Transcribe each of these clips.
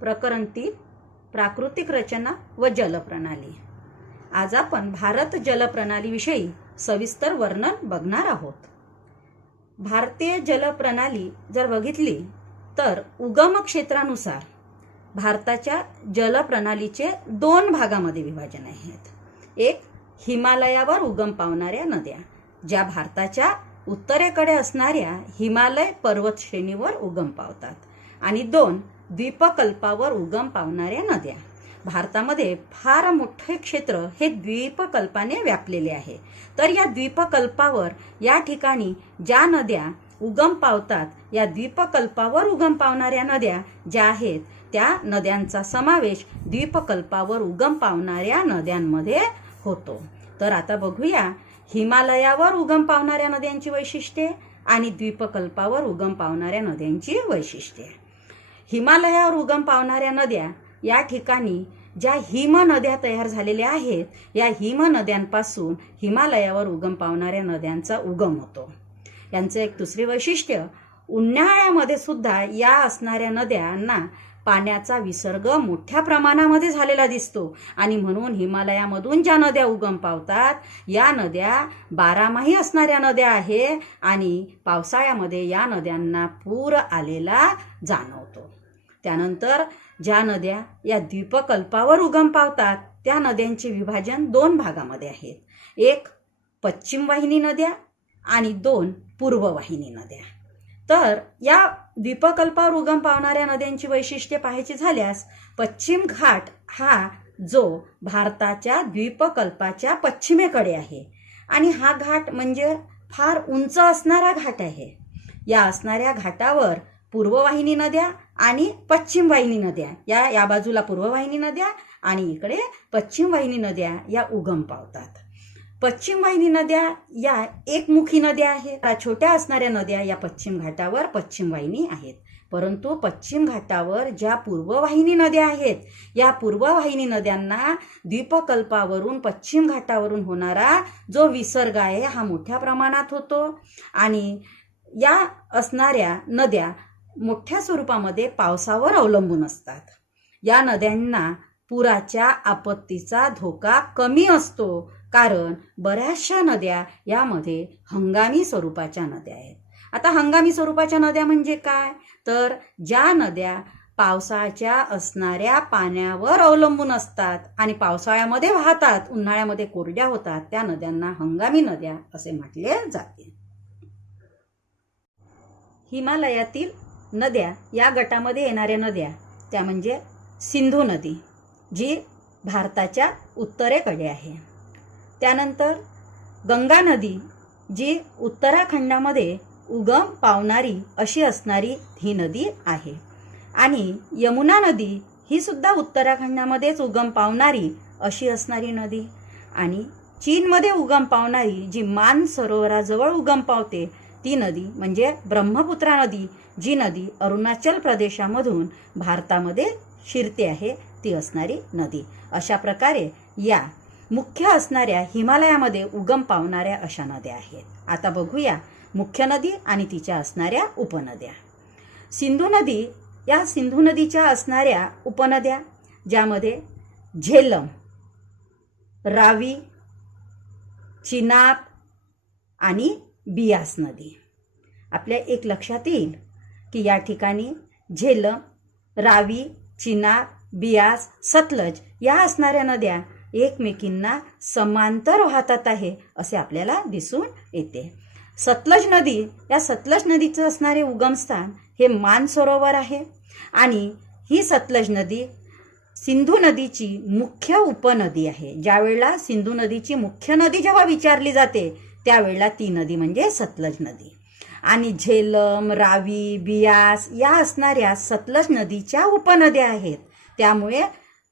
प्रकरण 3 प्राकृतिक रचना व जलप्रणाली। आज आपण भारत जलप्रणालीविषयी सविस्तर वर्णन बघणार आहोत। भारतीय जलप्रणाली जर बघितली तर उगम क्षेत्रानुसार भारताच्या जलप्रणालीचे 2 भागामध्ये विभाजन आहेत। एक, हिमालयावर उगम पावणाऱ्या नद्या, ज्या भारताच्या उत्तरेकडे असणाऱ्या हिमालय पर्वत श्रेणीवर उगम पावतात, आणि 2, द्वीपकल्पावर उगम पावणाऱ्या नद्या। भारतामध्ये फार मोठे क्षेत्र हे द्वीपकल्पाने व्यापलेले आहे। तर या द्वीपकल्पावर या ठिकाणी ज्या नद्या उगम पावतात, या द्वीपकल्पावर उगम पावणाऱ्या नद्या ज्या आहेत त्या नद्यांचा समावेश द्वीपकल्पावर उगम पावणाऱ्या नद्यांमध्ये होतो। तर आता बघूया हिमालयावर उगम पावणाऱ्या नद्यांची वैशिष्ट्ये आणि द्वीपकल्पावर उगम पावणाऱ्या नद्यांची वैशिष्ट्ये। हिमालयावर उगम पावणाऱ्या नद्या या ठिकाणी ज्या हिम नद्या तयार झालेल्या आहेत, या हिम नद्यांपासून हिमालयावर उगम पावणाऱ्या नद्यांचा उगम होतो। यांचे एक दुसरे वैशिष्ट्य, उन्हाळ्यामध्ये सुद्धा या असणाऱ्या नद्यांना पाण्याचा विसर्ग मोठ्या प्रमाणामध्ये झालेला दिसतो, आणि म्हणून हिमालयामधून ज्या नद्या उगम पावतात या नद्या 12माही असणाऱ्या नद्या आहे, आणि पावसाळ्यामध्ये या नद्यांना पूर आलेला जाणवतो। त्यानंतर ज्या नद्या या द्वीपकल्पावर उगम पावतात त्या नद्यांचे विभाजन 2 भागामध्ये आहेत। एक, पश्चिम वाहिनी नद्या आणि 2, पूर्व वाहिनी नद्या। तर या द्वीपकल्पावर उगम पावणाऱ्या नद्यांची वैशिष्ट्ये पाहायची झाल्यास, पश्चिम घाट हा जो भारताच्या द्वीपकल्पाच्या पश्चिमेकडे आहे, आणि हा घाट म्हणजे फार उंच असणारा घाट आहे। या असणाऱ्या घाटावर पूर्ववाहिनी नद्या आणि पश्चिम वाहिनी नद्या, या बाजूला पूर्ववाहिनी नद्या आणि इकडे पश्चिम वाहिनी नद्या या उगम पावतात। पश्चिम वाहिनी नद्या या एकमुखी नद्या आहेत। छोट्या असणाऱ्या नद्या या पश्चिम घाटावर पश्चिम वाहिनी आहेत, परंतु पश्चिम घाटावर ज्या पूर्ववाहिनी नद्या आहेत, या पूर्ववाहिनी नद्यांना द्वीपकल्पावरून पश्चिम घाटावरून होणारा जो विसर्ग आहे हा मोठ्या प्रमाणात होतो, आणि या असणाऱ्या नद्या मोठ्या स्वरूपामध्ये पावसावर अवलंबून असतात। या नद्यांना पुराच्या आपत्तीचा धोका कमी असतो, कारण बऱ्याचशा नद्या यामध्ये हंगामी स्वरूपाच्या नद्या आहेत। आता हंगामी स्वरूपाच्या नद्या म्हणजे काय, तर ज्या नद्या पावसाच्या असणाऱ्या पाण्यावर अवलंबून असतात आणि पावसाळ्यामध्ये वाहतात, उन्हाळ्यामध्ये कोरड्या होतात, त्या नद्यांना हंगामी नद्या असे म्हटले जाते। हिमालयातील नद्या या गटामध्ये येणाऱ्या नद्या त्या म्हणजे सिंधू नदी, जी भारताच्या उत्तरेकडे आहे। त्यानंतर गंगा नदी, जी उत्तराखंडामध्ये उगम पावणारी अशी असणारी ही नदी आहे, आणि यमुना नदी ही सुद्धा उत्तराखंडामध्येच उगम पावणारी अशी असणारी नदी, आणि चीनमध्ये उगम पावणारी जी मानसरोवराजवळ उगम पावते ती नदी म्हणजे ब्रह्मपुत्रा नदी, जी नदी अरुणाचल प्रदेशामधून भारतामध्ये शिरते आहे ती असणारी नदी। अशा प्रकारे या मुख्य असणाऱ्या हिमालयामध्ये उगम पावणाऱ्या अशा नद्या आहेत। आता बघूया मुख्य नदी आणि तिच्या असणाऱ्या उपनद्या। सिंधू नदी, या सिंधू नदीच्या असणाऱ्या उपनद्या ज्यामध्ये झेलम, रावी, चिनाब आणि बियास नदी। आपल्या एक लक्षात येईल की या ठिकाणी झेलम, रावी, चिनाब, बियास, सतलज या असणाऱ्या नद्या एकमेकींना समांतर वाहतात आहे असे आपल्याला दिसून येते। सतलज नदी, या सतलज नदीचं असणारे उगमस्थान हे मानसरोवर आहे, आणि ही सतलज नदी सिंधू नदीची मुख्य उपनदी आहे। ज्यावेळेला सिंधू नदीची मुख्य नदी जेव्हा विचारली जाते त्यावेळेला ती नदी म्हणजे सतलज नदी, आणि झेलम, रावी, बियास या असणाऱ्या सतलज नदीच्या उपनद्या आहेत। त्यामुळे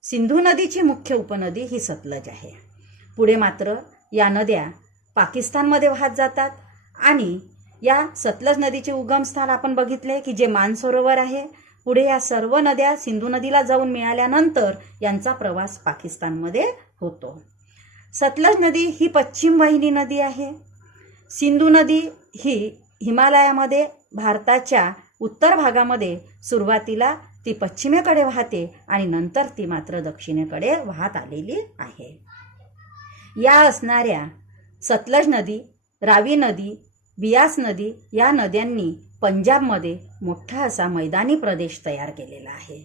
सिंधू नदीची मुख्य उपनदी ही सतलज आहे। पुढे मात्र या नद्या पाकिस्तानमध्ये वाहत जातात, आणि या सतलज नदीचे उगमस्थान आपण बघितले की जे मानसरोवर आहे। पुढे या सर्व नद्या सिंधू नदीला जाऊन मिळाल्यानंतर यांचा प्रवास पाकिस्तानमध्ये होतो। सतलज नदी ही पश्चिम वाहिनी नदी आहे। सिंधू नदी ही हिमालयामध्ये भारताच्या उत्तर भागामध्ये सुरुवातीला ती पश्चिमेकडे वाहते आणि नंतर ती मात्र दक्षिणेकडे वाहत आलेली आहे. या असणाऱ्या सतलज नदी, रावी नदी, बियास नदी या नद्यांनी पंजाबमध्ये मोठा असा मैदानी प्रदेश तयार केलेला आहे.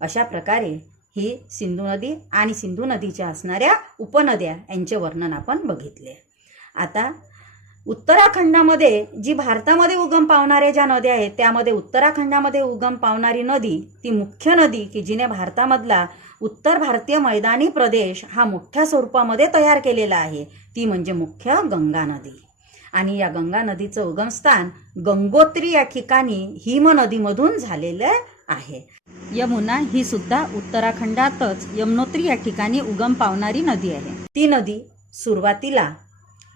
अशा प्रकारे ही सिंधू नदी आणि सिंधू नदीच्या असणाऱ्या उपनद्या यांचे वर्णन आपण बघितले. आता उत्तराखंडामध्ये जी भारतामध्ये उगम पावणाऱ्या ज्या नद्या आहेत त्यामध्ये उत्तराखंडामध्ये उगम पावणारी नदी ती मुख्य नदी की जिने भारतामधला उत्तर भारतीय मैदानी प्रदेश हा मोठ्या स्वरूपामध्ये तयार केलेला आहे ती म्हणजे मुख्य गंगा नदी. आणि या गंगा नदीचं उगमस्थान गंगोत्री या ठिकाणी हिम नदीमधून झालेलं आहे. यमुना ही सुद्धा उत्तराखंडातच यमुनोत्री या ठिकाणी उगम पावणारी नदी आहे. ती नदी सुरुवातीला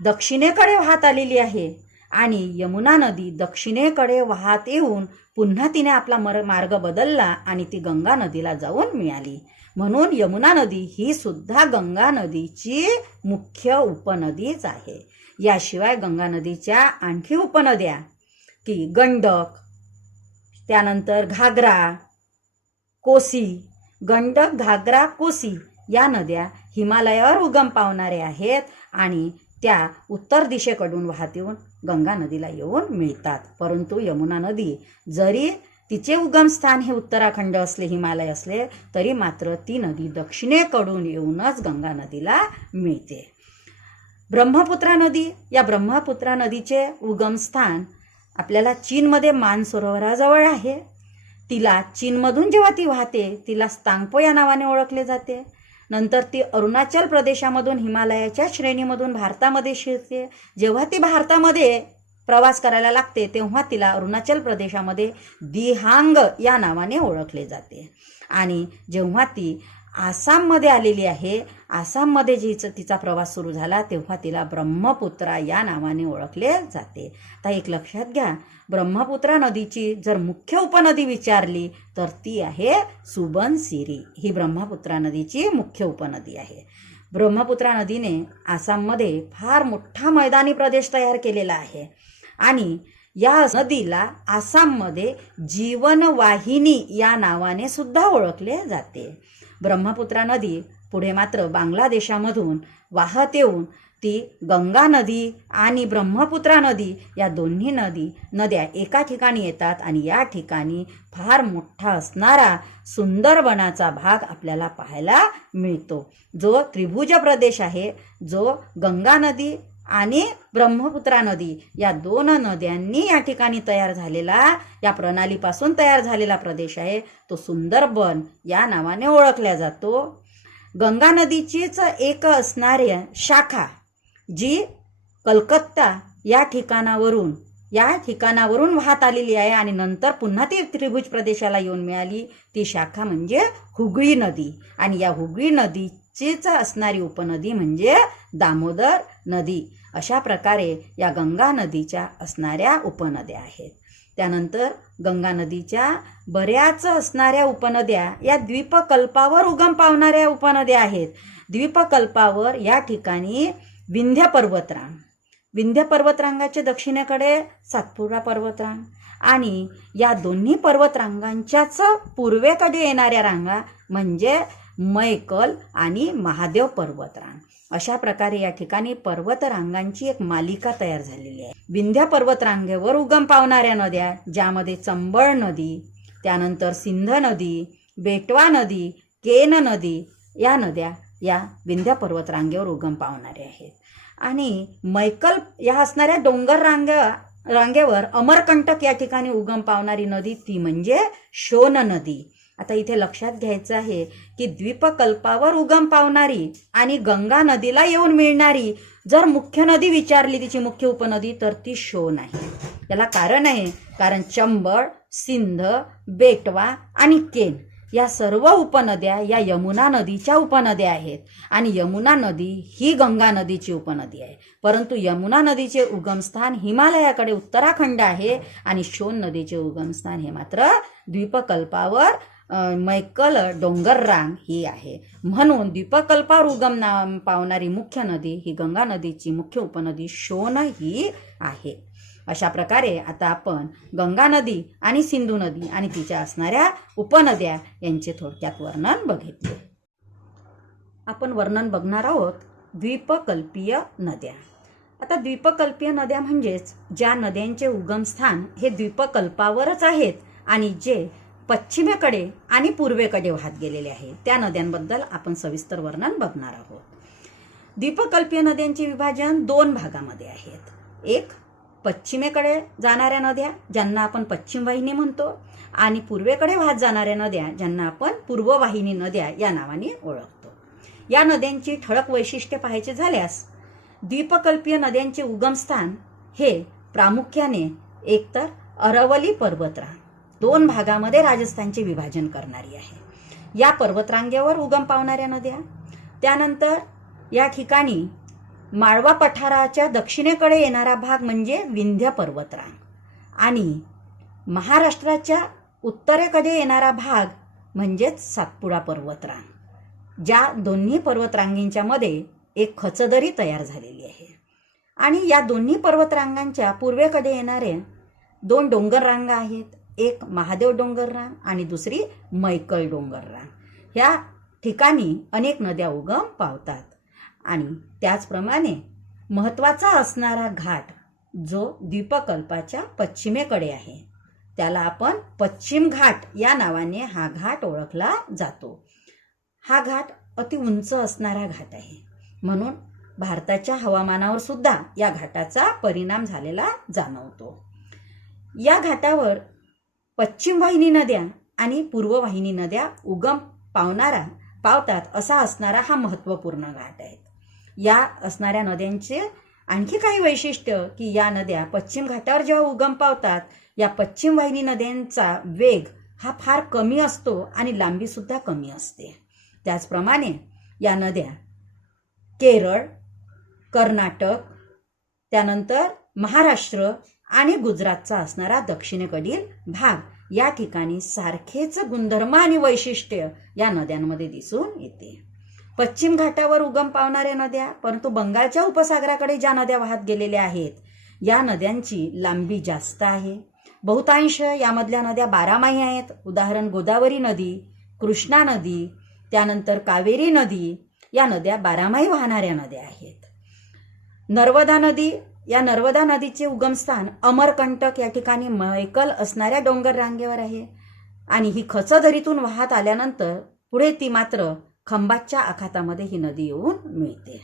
दक्षिणेकडे वाहत आलेली आहे आणि यमुना नदी दक्षिणेकडे वाहत येऊन पुन्हा तिने आपला मार्ग बदलला आणि ती गंगा नदीला जाऊन मिळाली. म्हणून यमुना नदी ही सुद्धा गंगा नदीची मुख्य उपनदीच आहे. याशिवाय गंगा नदीच्या आणखी उपनद्या की गंडक, त्यानंतर घागरा, कोसी, गंडक, घागरा, कोसी या नद्या हिमालयावर उगम पावणाऱ्या आहेत आणि त्या उत्तर दिशेकडून वाहत येऊन गंगा नदीला येऊन मिळतात. परंतु यमुना नदी जरी तिचे उगमस्थान हे उत्तराखंड असले, हिमालय असले तरी मात्र ती नदी दक्षिणेकडून येऊनच गंगा नदीला मिळते. ब्रह्मपुत्रा नदी, या ब्रह्मपुत्रा नदीचे उगमस्थान आपल्याला चीनमध्ये मानसरोवराजवळ आहे. तिला चीनमधून जेव्हा ती वाहते तिला स्तांगपो या नावाने ओळखले जाते. नंतर ती अरुणाचल प्रदेशामधून हिमालयाच्या श्रेणीमधून भारतामध्ये शिरते. जेव्हा ती भारतामध्ये प्रवास करायला लागते तेव्हा तिला अरुणाचल प्रदेशामध्ये दिहांग या नावाने ओळखले जाते. आणि जेव्हा ती आसाममध्ये आलेली आहे, आसाममध्ये तिचा प्रवास सुरू झाला तेव्हा तिला ब्रह्मपुत्रा या नावाने ओळखले जाते. आता एक लक्षात घ्या, ब्रह्मपुत्रा नदीची जर मुख्य उपनदी विचारली तर ती आहे सुबनसिरी. ही ब्रह्मपुत्रा नदीची मुख्य उपनदी आहे. ब्रह्मपुत्रा नदीने आसाममध्ये फार मोठा मैदानी प्रदेश तयार केलेला आहे आणि या नदीला आसाममध्ये जीवनवाहिनी या नावाने सुद्धा ओळखले जाते. ब्रह्मपुत्रा नदी पुढे मात्र बांगलादेशामधून वाहत येऊन ती गंगा नदी आणि ब्रह्मपुत्रा नदी या दोन्ही नद्या एका ठिकाणी येतात आणि या ठिकाणी फार मोठा असणारा सुंदरबनाचा भाग आपल्याला पाहायला मिळतो. जो त्रिभुज प्रदेश आहे, जो गंगा नदी आणि ब्रह्मपुत्रा नदी या दोन नद्यांनी या ठिकाणी तयार झालेला, या प्रणालीपासून तयार झालेला प्रदेश आहे तो सुंदरबन या नावाने ओळखला जातो. गंगा नदीचीच एक असणारी शाखा जी कलकत्ता या ठिकाणावरून वाहत आलेली आहे आणि नंतर पुन्हा ती त्रिभुज प्रदेशाला येऊन मिळाली, ती शाखा म्हणजे हुगळी नदी. आणि या हुगळी नदीचीच असणारी उपनदी म्हणजे दामोदर नदी. अशा प्रकारे या गंगा नदीच्या असणाऱ्या उपनद्या आहेत. त्यानंतर गंगा नदीच्या बऱ्याच असणाऱ्या उपनद्या या द्वीपकल्पावर उगम पावणाऱ्या उपनद्या आहेत. द्वीपकल्पावर या ठिकाणी विंध्य पर्वतरांगाचे दक्षिणेकडे सातपुडा पर्वतरांग आणि या दोन्ही पर्वतरांगांच्याच पूर्वेकडे येणाऱ्या रांगा म्हणजे मैकल आणि महादेव पर्वतरांग. अशा प्रकारे या ठिकाणी पर्वतरांगांची एक मालिका तयार झालेली आहे. विंध्य पर्वतरांगेवर उगम पावणाऱ्या नद्या ज्यामध्ये चंबळ नदी, त्यानंतर सिंध नदी, बेटवा नदी, केन नदी या नद्या या विंध्य पर्वतरांगेवर उगम पावणाऱ्या आहेत. आणि मैकल या असणाऱ्या डोंगर रांगेवर अमरकंटक या ठिकाणी उगम पावणारी नदी ती म्हणजे शोण नदी. आता इथे लक्षात घ्यायचं आहे की द्वीपकल्पावर उगम पावणारी आणि गंगा नदीला येऊन मिळणारी जर मुख्य नदी विचारली, तिची मुख्य उपनदी, तर ती शोण आहे. याला कारण आहे, कारण चंबळ, सिंध, बेटवा आणि केन या सर्व उपनद्या या यमुना नदीच्या उपनद्या आहेत आणि यमुना नदी ही गंगा नदीची उपनदी आहे. परंतु यमुना नदीचे उगमस्थान हिमालयाकडे उत्तराखंड आहे आणि शोण नदीचे उगमस्थान हे मात्र द्वीपकल्पावर मैकल डोंगर रांग ही आहे. म्हणून द्वीपकल्पावर उगम पावणारी मुख्य नदी ही गंगा नदीची मुख्य उपनदी शोण ही आहे. अशा प्रकारे आता आपण गंगा नदी आणि सिंधू नदी आणि तिच्या असणाऱ्या उपनद्या यांचे थोडक्यात वर्णन बघितले. आपण वर्णन बघणार आहोत द्वीपकल्पीय नद्या. आता द्वीपकल्पीय नद्या म्हणजेच ज्या नद्यांचे उगमस्थान हे द्वीपकल्पावरच आहेत आणि जे पश्चिमेकडे आणि पूर्वेकडे वाहत गेलेले आहेत, त्या नद्यांबद्दल आपण सविस्तर वर्णन बघणार आहोत. द्वीपकल्पीय नद्यांचे विभाजन 2 भागामध्ये आहेत. एक पश्चिमेकडे जाणाऱ्या नद्या ज्यांना आपण पश्चिम वाहिनी म्हणतो आणि पूर्वेकडे वाहत जाणाऱ्या नद्या ज्यांना आपण पूर्ववाहिनी नद्या या नावाने ओळखतो. या नद्यांची ठळक वैशिष्ट्ये पाहायची झाल्यास द्वीपकल्पीय नद्यांचे उगमस्थान हे प्रामुख्याने एकतर अरवली पर्वतरांग 2 भागामध्ये राजस्थानचे विभाजन करणारी आहे. या पर्वतरांगेवर उगम पावणाऱ्या नद्या, त्यानंतर या ठिकाणी माळवा पठाराच्या दक्षिणेकडे येणारा भाग म्हणजे विंध्य पर्वतरांग आणि महाराष्ट्राच्या उत्तरेकडे येणारा भाग म्हणजेच सातपुडा पर्वतरांग. ज्या दोन्ही पर्वतरांगींच्या मध्ये एक खचदरी तयार झालेली आहे आणि या दोन्ही पर्वतरांगांच्या पूर्वेकडे येणारे 2 डोंगर रांगा आहेत. एक महादेव डोंगर रांग आणि दुसरी मैकल डोंगर रांग. ह्या ठिकाणी अनेक नद्या उगम पावतात आणि त्याचप्रमाणे महत्त्वाचा असणारा घाट जो द्वीपकल्पाच्या पश्चिमेकडे आहे त्याला आपण पश्चिम घाट या नावाने हा घाट ओळखला जातो. हा घाट अति उंच असणारा घाट आहे म्हणून भारताच्या हवामानावर सुद्धा या घाटाचा परिणाम झालेला जाणवतो. या घाटावर पश्चिम वाहिनी नद्या आणि पूर्ववाहिनी नद्या उगम पावतात असा असणारा हा महत्त्वपूर्ण घाट आहे. या असणाऱ्या नद्यांचे आणखी काही वैशिष्ट्य की या नद्या पश्चिम घाटावर जेव्हा उगम पावतात या पश्चिम वाहिनी नद्यांचा वेग हा फार कमी असतो आणि लांबी सुद्धा कमी असते. त्याचप्रमाणे या नद्या केरळ, कर्नाटक, त्यानंतर महाराष्ट्र आणि गुजरातचा असणारा दक्षिणेकडील भाग या ठिकाणी सारखेच गुणधर्म आणि वैशिष्ट्य या नद्यांमध्ये दिसून येते. पश्चिम घाटावर उगम पावणाऱ्या नद्या परंतु बंगालच्या उपसागराकडे ज्या नद्या वाहत गेलेल्या आहेत या नद्यांची लांबी जास्त आहे. बहुतांश यामधल्या नद्या 12माही आहेत. उदाहरण गोदावरी नदी, कृष्णा नदी, त्यानंतर कावेरी नदी या नद्या 12माही वाहणाऱ्या नद्या आहेत. नर्मदा नदी, या नर्मदा नदीचे उगमस्थान अमरकंटक या ठिकाणी मैकल असणाऱ्या डोंगर रांगेवर आहे आणि ही खचदरीतून वाहत आल्यानंतर पुढे ती मात्र खंबातच्या आखातामध्ये ही नदी येऊन मिळते.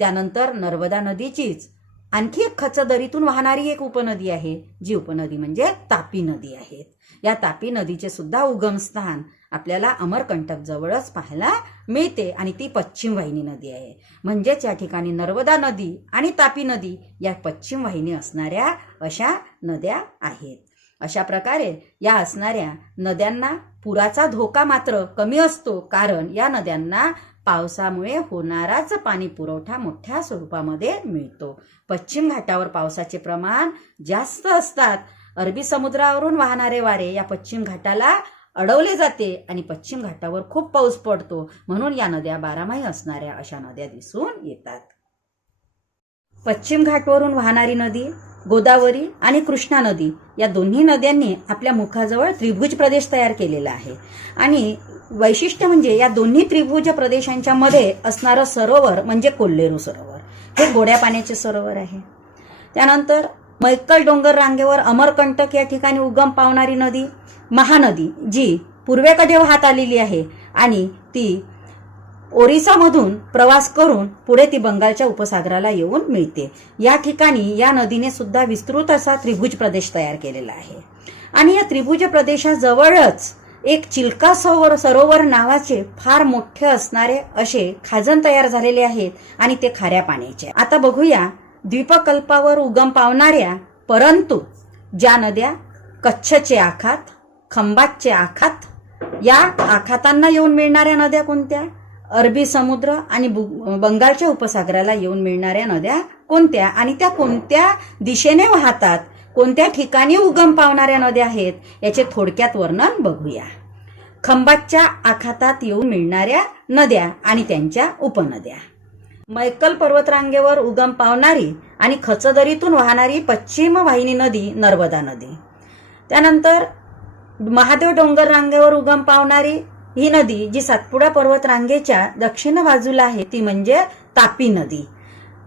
त्यानंतर नर्मदा नदीचीच आणखी एक खचदरीतून वाहणारी एक उपनदी आहे जी उपनदी म्हणजे तापी नदी आहे. या तापी नदीचे सुद्धा उगमस्थान आपल्याला अमरकंटक जवळच पाहायला मिळते आणि ती पश्चिम वाहिनी नदी आहे. म्हणजेच या ठिकाणी नर्मदा नदी आणि तापी नदी या पश्चिम वाहिनी असणाऱ्या अशा नद्या आहेत. अशा प्रकारे या असणाऱ्या नद्यांना पुराचा धोका मात्र कमी असतो कारण या नद्यांना पावसामुळे होणाराच पाणी पुरवठा मोठ्या स्वरूपामध्ये मिळतो. पश्चिम घाटावर पावसाचे प्रमाण जास्त असतात. अरबी समुद्रावरून वाहणारे वारे या पश्चिम घाटाला अडवले जाते आणि पश्चिम घाटावर खूप पाऊस पडतो म्हणून या नद्या 12माही असणाऱ्या अशा नद्या दिसून येतात. पश्चिम घाटवरून वाहणारी नदी गोदावरी आणि कृष्णा नदी या दोन्ही नद्यांनी आपल्या मुखाजवळ त्रिभुज प्रदेश तयार केलेला आहे आणि वैशिष्ट्य म्हणजे या दोन्ही त्रिभुज प्रदेशांच्या मध्ये असणारं सरोवर म्हणजे कोल्हेरू सरोवर हे गोड्या पाण्याचे सरोवर आहे. त्यानंतर मैकल डोंगर रांगेवर अमरकंटक या ठिकाणी उगम पावणारी नदी महानदी जी पूर्वेकडे वाहत आलेली आहे आणि ती ओरिसामधून प्रवास करून पुढे ती बंगालच्या उपसागराला येऊन मिळते. या ठिकाणी या नदीने सुद्धा विस्तृत असा त्रिभुज प्रदेश तयार केलेला आहे आणि या त्रिभुज प्रदेशाजवळच एक चिल्का सरोवर नावाचे फार मोठे असणारे असे खाजण तयार झालेले आहेत आणि ते खाऱ्या पाण्याचे. आता बघूया द्वीपकल्पावर उगम पावणाऱ्या परंतु ज्या नद्या कच्छचे आखात, खंबातचे आखात या आखातांना येऊन मिळणाऱ्या नद्या कोणत्या, अरबी समुद्र आणि बंगालच्या उपसागराला येऊन मिळणाऱ्या नद्या कोणत्या आणि त्या कोणत्या दिशेने वाहतात, कोणत्या ठिकाणी उगम पावणाऱ्या नद्या आहेत याचे थोडक्यात वर्णन बघूया. खंबातच्या आखातात येऊन मिळणाऱ्या नद्या आणि त्यांच्या उपनद्या. मैकल पर्वतरांगेवर उगम पावणारी आणि खचदरीतून वाहणारी पश्चिम वाहिनी नदी नर्मदा नदी. त्यानंतर महादेव डोंगर रांगेवर उगम पावणारी ही नदी जी सातपुडा पर्वतरांगेच्या दक्षिण बाजूला आहे ती म्हणजे तापी नदी.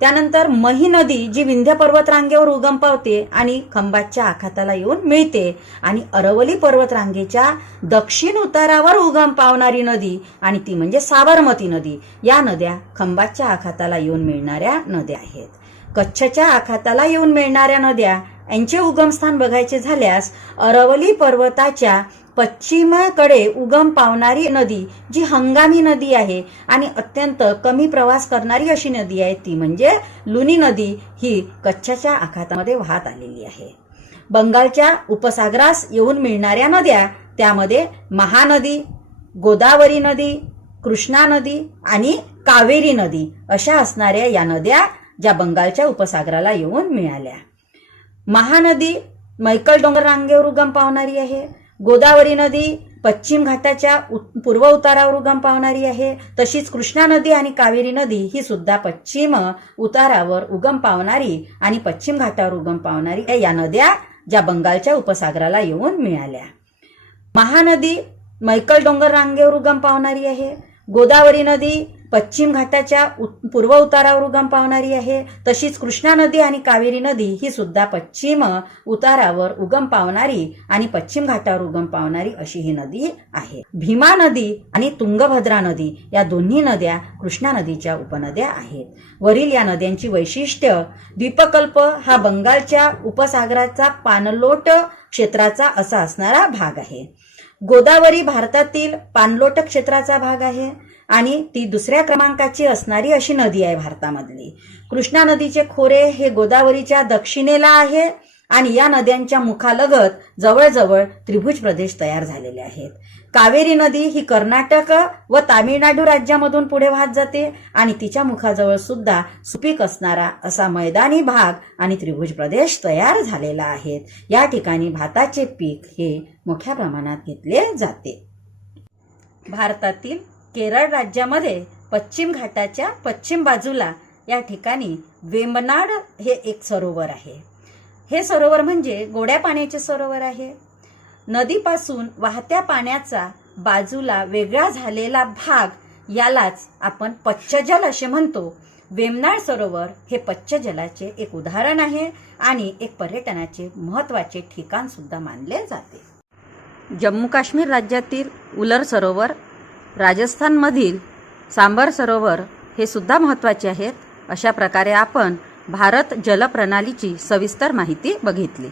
त्यानंतर मही नदी जी विंध्य पर्वतरांगेवर उगम पावते आणि खंबातच्या आखाताला येऊन मिळते आणि अरवली पर्वतरांगेच्या दक्षिण उतारावर उगम पावणारी नदी आणि ती म्हणजे साबरमती नदी. या नद्या खंबातच्या आखाताला येऊन मिळणाऱ्या नद्या आहेत. कच्छच्या आखाताला येऊन मिळणाऱ्या नद्या यांचे उगमस्थान बघायचे झाल्यास अरवली पर्वताच्या पश्चिमेकडे उगम पावणारी नदी जी हंगामी नदी आहे आणि अत्यंत कमी प्रवास करणारी अशी नदी आहे ती म्हणजे लुनी नदी ही कच्छच्या आखातामध्ये वाहत आलेली आहे. बंगालच्या उपसागरास येऊन मिळणाऱ्या नद्या त्यामध्ये महानदी, गोदावरी नदी, कृष्णा नदी आणि कावेरी नदी अशा असणाऱ्या या नद्या ज्या बंगालच्या उपसागराला येऊन मिळाल्या. महानदी मैकल डोंगर रांगेवर उगम पावणारी आहे. गोदावरी नदी पश्चिम घाटाच्या पूर्व उतारावर उगम पावणारी आहे. तशीच कृष्णा नदी आणि कावेरी नदी ही सुद्धा पश्चिम उतारावर उगम पावणारी आणि पश्चिम घाटावर उगम पावणारी या नद्या ज्या बंगालच्या उपसागराला येऊन मिळाल्या. महानदी मैकल डोंगर रांगेवर उगम पावणारी आहे. गोदावरी नदी पश्चिम घाटाच्या पूर्व उतारावर उगम पावणारी आहे. तशीच कृष्णा नदी आणि कावेरी नदी ही सुद्धा पश्चिम उतारावर उगम पावणारी आणि पश्चिम घाटावर उगम पावणारी अशी ही नदी आहे. भीमा नदी आणि तुंगभद्रा नदी या दोन्ही नद्या कृष्णा नदीच्या उपनद्या आहेत. वरील या नद्यांची वैशिष्ट्य द्वीपकल्प हा बंगालच्या उपसागराचा पाणलोट क्षेत्राचा असा असणारा भाग आहे. गोदावरी भारतातील पाणलोट क्षेत्राचा भाग आहे आणि ती दुसऱ्या क्रमांकाची असणारी अशी नदी आहे भारतामधली. कृष्णा नदीचे खोरे हे गोदावरीच्या दक्षिणेला आहे आणि या नद्यांच्या मुखालगत जवळजवळ त्रिभुज प्रदेश तयार झालेले आहेत. कावेरी नदी ही कर्नाटक व तामिळनाडू राज्यामधून पुढे वाहत जाते आणि तिच्या मुखाजवळ सुद्धा सुपीक असणारा असा मैदानी भाग आणि त्रिभुज प्रदेश तयार झालेला आहे. या ठिकाणी भाताचे पीक हे मोठ्या प्रमाणात घेतले जाते. भारतातील केरळ राज्यामध्ये पश्चिम घाटाच्या पश्चिम बाजूला या ठिकाणी वेंबनाड हे एक सरोवर आहे. हे सरोवर म्हणजे गोड्या पाण्याचे सरोवर आहे. नदीपासून वाहत्या पाण्याचा बाजूला वेगळा झालेला भाग यालाच आपण पच्चजल असे म्हणतो. वेमनाड सरोवर हे पच्चजलाचे एक उदाहरण आहे आणि एक पर्यटनाचे महत्त्वाचे ठिकाण सुद्धा मानले जाते. जम्मू काश्मीर राज्यातील उलर सरोवर, राजस्थानमधील सांबर सरोवर हे सुद्धा महत्त्वाचे आहेत. अशा प्रकारे आपण भारत जलप्रणालीची सविस्तर माहिती बघितली.